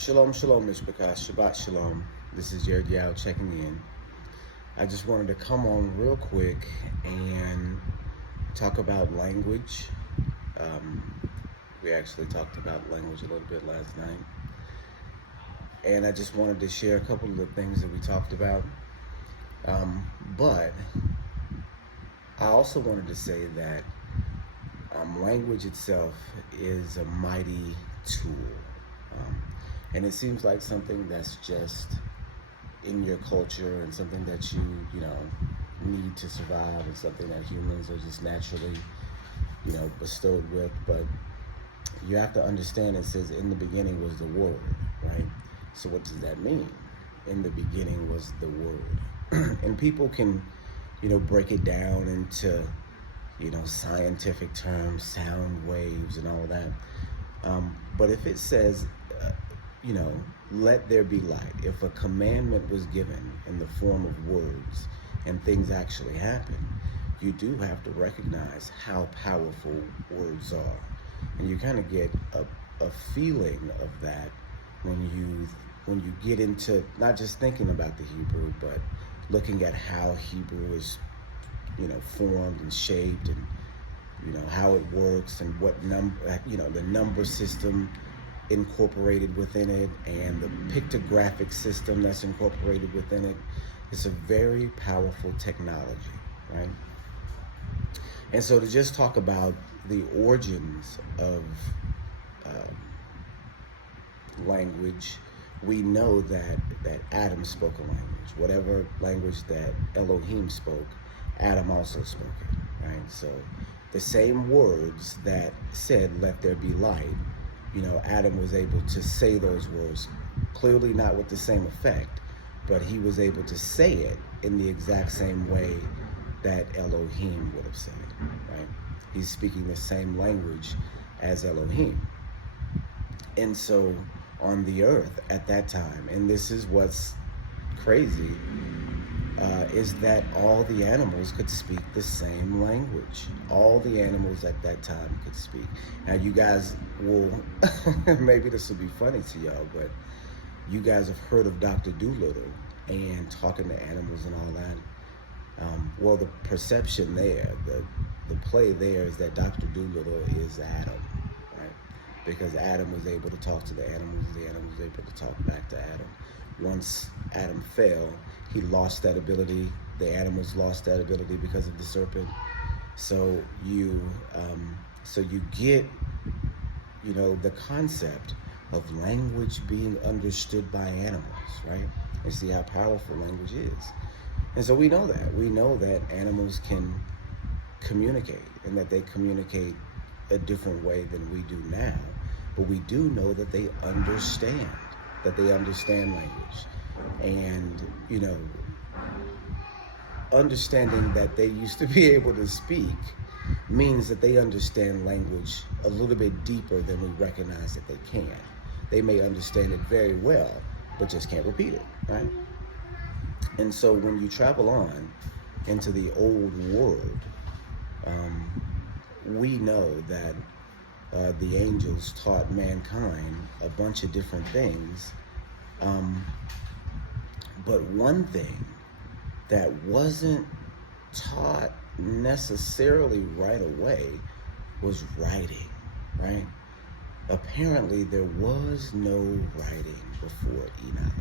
Shalom, shalom, Mishpachah. Shabbat shalom. This is Jared Yao checking in. I just wanted to come on real quick and talk about language. We actually talked about language a little bit last night. And I just wanted to share a couple of the things that we talked about. But I also wanted to say that language itself is a mighty tool. And it seems like something that's just in your culture and something that you need to survive, and something that humans are just naturally, bestowed with. But you have to understand, it says in the beginning was the word, right? So what does that mean? In the beginning was the word. And people can, break it down into, scientific terms, sound waves and all that. But if it says, let there be light, if a commandment was given in the form of words and things actually happen, you do have to recognize how powerful words are. And you kind of get a feeling of that when you get into not just thinking about the Hebrew, but looking at how Hebrew is, formed and shaped, and how it works, and what the number system incorporated within it, and the pictographic system that's incorporated within it. It's a very powerful technology, right? And so to just talk about the origins of language, we know that Adam spoke a language. Whatever language that Elohim spoke, Adam also spoke it, right? So the same words that said, let there be light, Adam was able to say those words, clearly not with the same effect, but he was able to say it in the exact same way that Elohim would have said it, right? He's speaking the same language as Elohim. And so on the earth at that time, and this is what's crazy, is that all the animals could speak the same language. All the animals at that time could speak. Now you guys will, maybe this will be funny to y'all, but you guys have heard of Dr. Dolittle and talking to animals and all that. Well, the perception there, the play there is that Dr. Dolittle is Adam, right? Because Adam was able to talk to the animals was able to talk back to Adam. Once Adam fell, he lost that ability. The animals lost that ability because of the serpent. So you get, the concept of language being understood by animals, right? And see how powerful language is. And so we know that. We know that animals can communicate, and that they communicate a different way than we do now. But we do know that they understand language. And, understanding that they used to be able to speak means that they understand language a little bit deeper than we recognize that they can. They may understand it very well, but just can't repeat it, right? And so when you travel on into the old world, we know that the angels taught mankind a bunch of different things. But one thing that wasn't taught necessarily right away was writing, right? Apparently there was no writing before Enoch.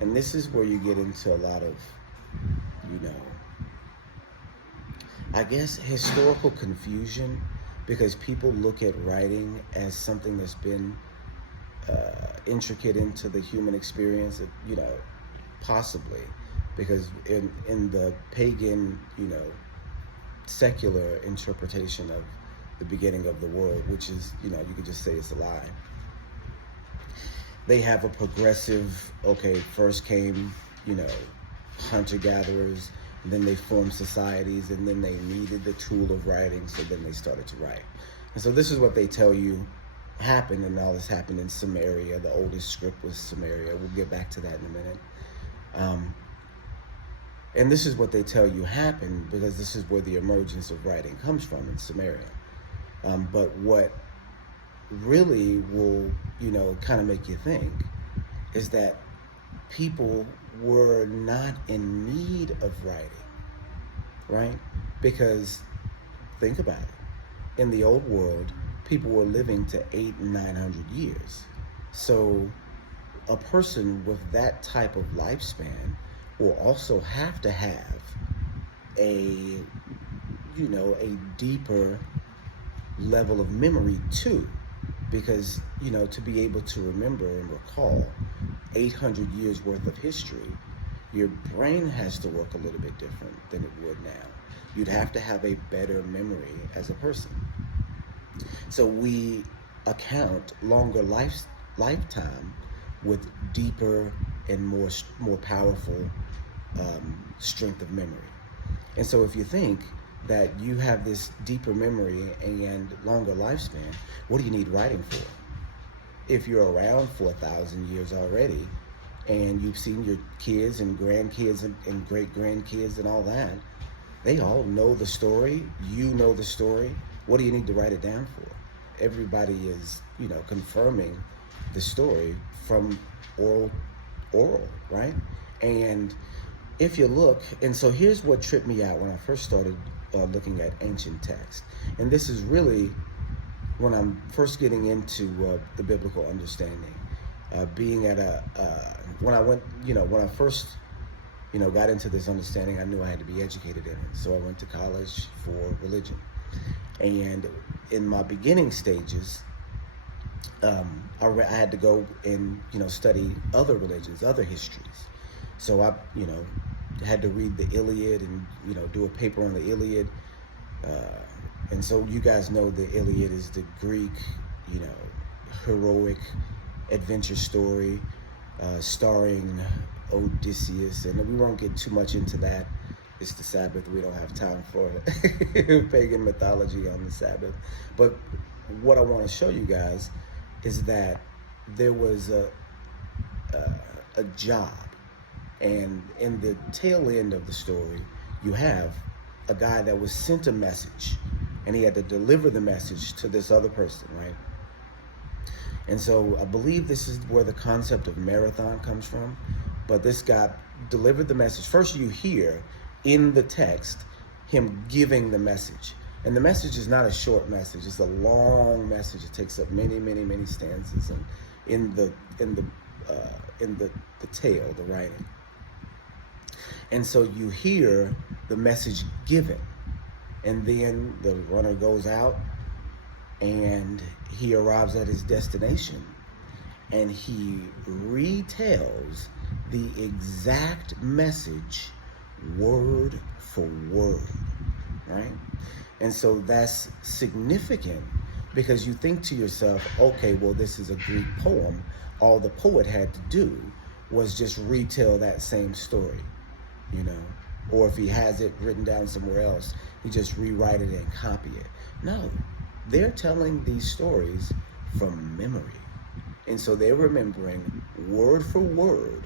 And this is where you get into a lot of, I guess, historical confusion, because people look at writing as something that's been intricate into the human experience, possibly, because in the pagan, secular interpretation of the beginning of the world, which is, you could just say it's a lie. They have a progressive, first came, hunter-gatherers, and then they formed societies, and then they needed the tool of writing, so then they started to write. And so this is what they tell you happened, and all this happened in Samaria. The oldest script was Samaria. We'll get back to that in a minute. And this is what they tell you happened, because this is where the emergence of writing comes from, in Samaria. But what really will, kind of make you think is that people were not in need of writing, right? Because think about it. In the old world, people were living to 800 and 900 years. So a person with that type of lifespan will also have to have a, a deeper level of memory too, because to be able to remember and recall 800 years worth of history, your brain has to work a little bit different than it would now. You'd have to have a better memory as a person. So we account longer lifetime with deeper and more powerful strength of memory. And so if you think that you have this deeper memory and longer lifespan, what do you need writing for? If you're around for 1,000 years already, and you've seen your kids and grandkids and great grandkids and all that, they all know the story. You know the story. What do you need to write it down for? Everybody is, confirming the story from oral, right? And if you look, and so here's what tripped me out when I first started looking at ancient text. And this is really when I'm first getting into the biblical understanding. Being at when I first, got into this understanding, I knew I had to be educated in it. So I went to college for religion. And in my beginning stages, I had to go and, study other religions, other histories. So I, had to read the Iliad and, do a paper on the Iliad. And so you guys know the Iliad is the Greek, heroic adventure story starring Odysseus. And we won't get too much into that. It's the Sabbath. We don't have time for pagan mythology on the Sabbath. But what I want to show you guys is that there was a job. And in the tail end of the story, you have a guy that was sent a message, and he had to deliver the message to this other person, right? And so I believe this is where the concept of marathon comes from. But this guy delivered the message. First, you hear in the text him giving the message. And the message is not a short message. It's a long message. It takes up many, many, many stanzas and in the tale, the writing. And so you hear the message given. And then the runner goes out and he arrives at his destination and he retells the exact message word for word, right? And so that's significant because you think to yourself, okay, well, this is a Greek poem. All the poet had to do was just retell that same story, or if he has it written down somewhere else, he just rewrite it and copy it. No, they're telling these stories from memory. And so they're remembering word for word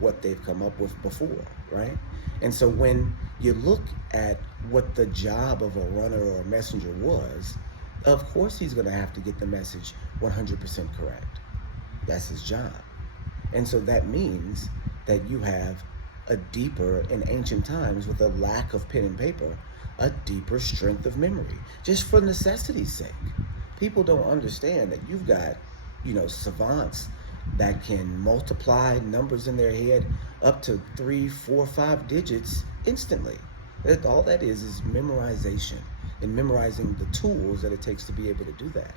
what they've come up with before, right? And so when you look at what the job of a runner or a messenger was, of course he's going to have to get the message 100% correct. That's his job. And so that means that you have a deeper, in ancient times, with a lack of pen and paper, a deeper strength of memory, just for necessity's sake. People don't understand that you've got, savants that can multiply numbers in their head up to 3, 4, 5 digits instantly. All that is memorization and memorizing the tools that it takes to be able to do that.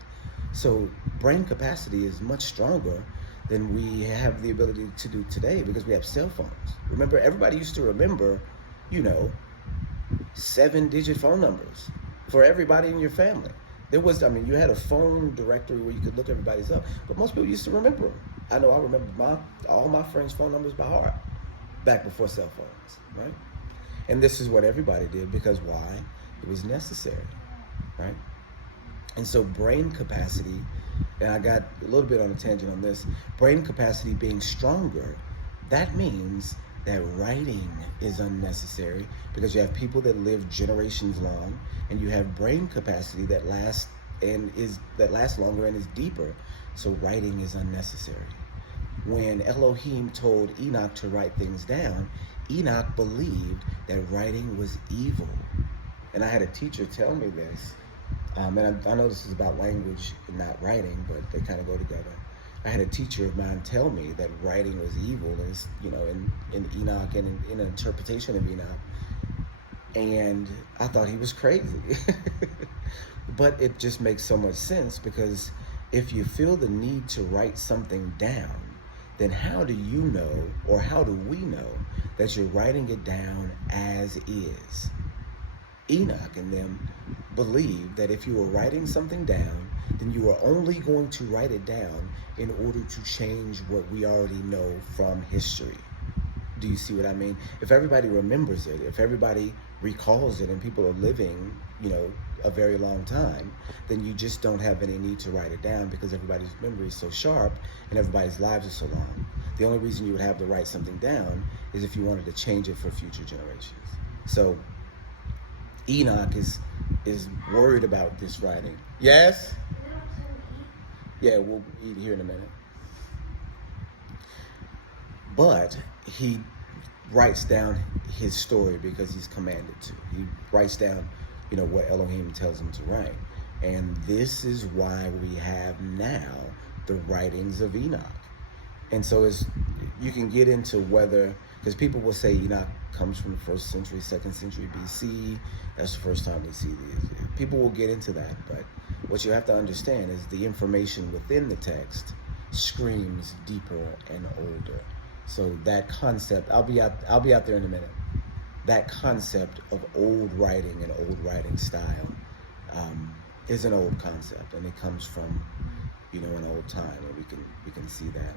So brain capacity is much stronger than we have the ability to do today because we have cell phones. Remember, everybody used to remember, 7-digit phone numbers for everybody in your family. There was, you had a phone directory where you could look everybody's up, but most people used to remember them. I know I remember all my friends' phone numbers by heart back before cell phones, right? And this is what everybody did because why? It was necessary, right? And so brain capacity, and I got a little bit on a tangent on this, brain capacity being stronger, that means that writing is unnecessary because you have people that live generations long and you have brain capacity that lasts longer and is deeper. So writing is unnecessary. when Elohim told Enoch to write things down, Enoch believed that writing was evil. And I had a teacher tell me this, and I know this is about language and not writing, but they kind of go together. I had a teacher of mine tell me that writing was evil, is in Enoch and in an interpretation of Enoch, and I thought he was crazy. But it just makes so much sense, because if you feel the need to write something down, then how do you know, or how do we know, that you're writing it down as is? Enoch and them believed that if you were writing something down, then you are only going to write it down in order to change what we already know from history. Do you see what I mean? If everybody remembers it, if everybody recalls it, and people are living, a very long time, then you just don't have any need to write it down, because everybody's memory is so sharp and everybody's lives are so long. The only reason you would have to write something down is if you wanted to change it for future generations. So Enoch is worried about this writing. Yes? Yeah, we'll eat here in a minute. But he writes down his story because he's commanded to. He writes down, what Elohim tells him to write. And this is why we have now the writings of Enoch. And so you can get into whether, because people will say Enoch comes from the 1st century, 2nd century BC. That's the first time we see these. People will get into that, but what you have to understand is the information within the text screams deeper and older. So that concept, I'll be out there in a minute. That concept of old writing and old writing style is an old concept, and it comes from, an old time, and we can see that.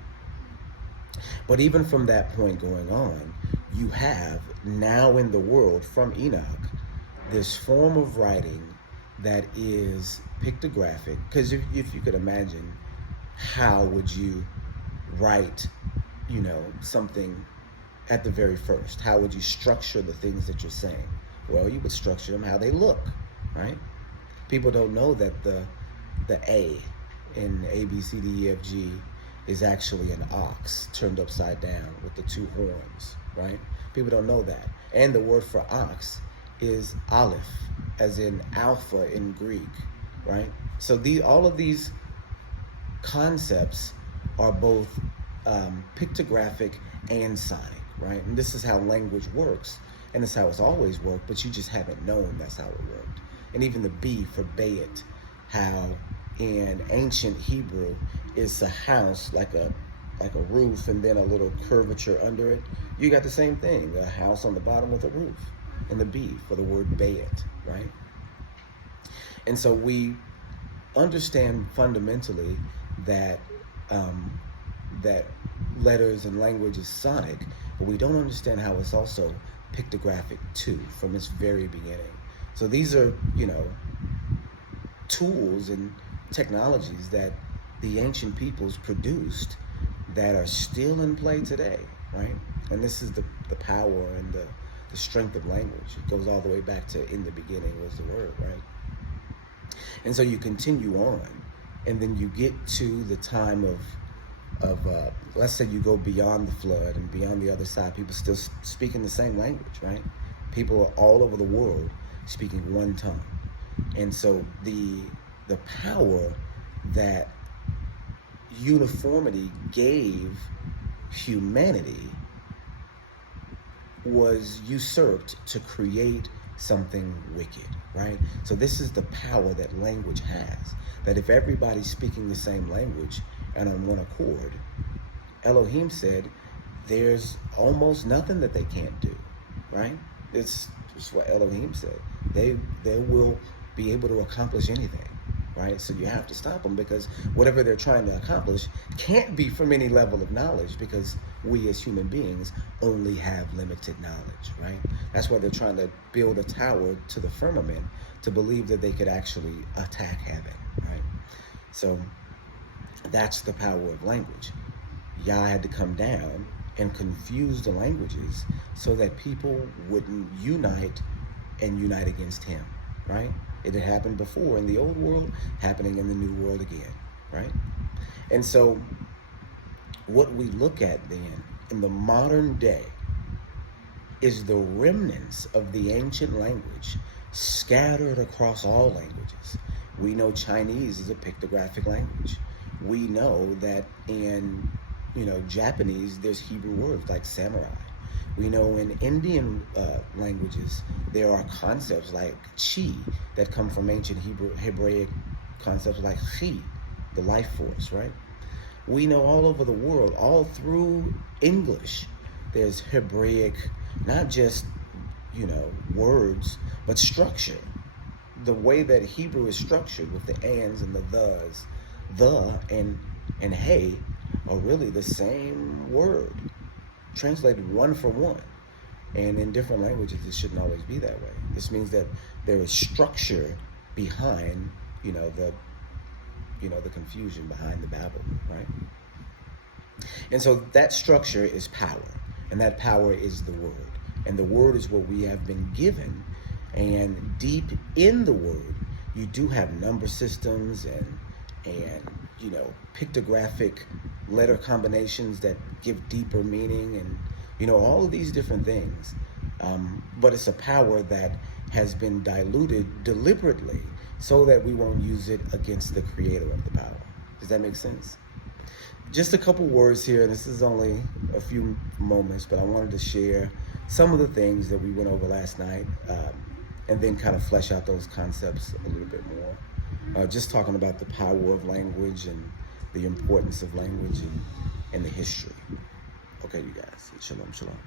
But even from that point going on, you have now in the world from Enoch this form of writing that is pictographic. Because if you could imagine, how would you write, something at the very first? How would you structure the things that you're saying? Well, you would structure them how they look, right? People don't know that the A in A, B, C, D, E, F, G is actually an ox turned upside down with the 2 horns, right? People don't know that. And the word for ox is aleph, as in alpha in Greek, right? So all of these concepts are both pictographic and sonic, right? And this is how language works, and it's how it's always worked, but you just haven't known that's how it worked. And even the B for bayit, how in ancient Hebrew it's a house, like a roof, and then a little curvature under it. You got the same thing, a house on the bottom with a roof, and the B for the word bayit, right? And so we understand fundamentally that that letters and language is sonic, but we don't understand how it's also pictographic too, from its very beginning. So these are, tools and technologies that the ancient peoples produced that are still in play today, right? And this is the power and the strength of language. It goes all the way back to in the beginning was the word, right? And so you continue on, and then you get to the time of let's say you go beyond the flood and beyond the other side, people still speaking the same language, right? People are all over the world speaking one tongue. And so the power that uniformity gave humanity was usurped to create something wicked, right? So this is the power that language has, that if everybody's speaking the same language and on one accord, Elohim said there's almost nothing that they can't do, right? It's just what Elohim said. They will be able to accomplish anything, right? So you have to stop them, because whatever they're trying to accomplish can't be from any level of knowledge, because we as human beings only have limited knowledge, right? That's why they're trying to build a tower to the firmament to believe that they could actually attack heaven, right? So that's the power of language. Yah had to come down and confuse the languages so that people wouldn't unite against him, right? It had happened before in the old world, happening in the new world again, right? And so what we look at then in the modern day is the remnants of the ancient language scattered across all languages. We know Chinese is a pictographic language. We know that in, Japanese, there's Hebrew words like samurai. We know in Indian languages, there are concepts like chi that come from ancient Hebraic concepts like chi, the life force, right? We know all over the world, all through English, there's Hebraic, not just, words, but structure. The way that Hebrew is structured with the ands and the thes, the and hey are really the same word, translated one for one. And in different languages, it shouldn't always be that way. This means that there is structure behind, the confusion, behind the babble, right? And so that structure is power, and that power is the word. And the word is what we have been given. And deep in the word, you do have number systems and pictographic letter combinations that give deeper meaning and, all of these different things. But it's a power that has been diluted deliberately so that we won't use it against the creator of the power. Does that make sense? Just a couple words here. This is only a few moments, but I wanted to share some of the things that we went over last night, and then kind of flesh out those concepts a little bit more. Just talking about the power of language and the importance of language and the history. Okay, you guys. Shalom, shalom.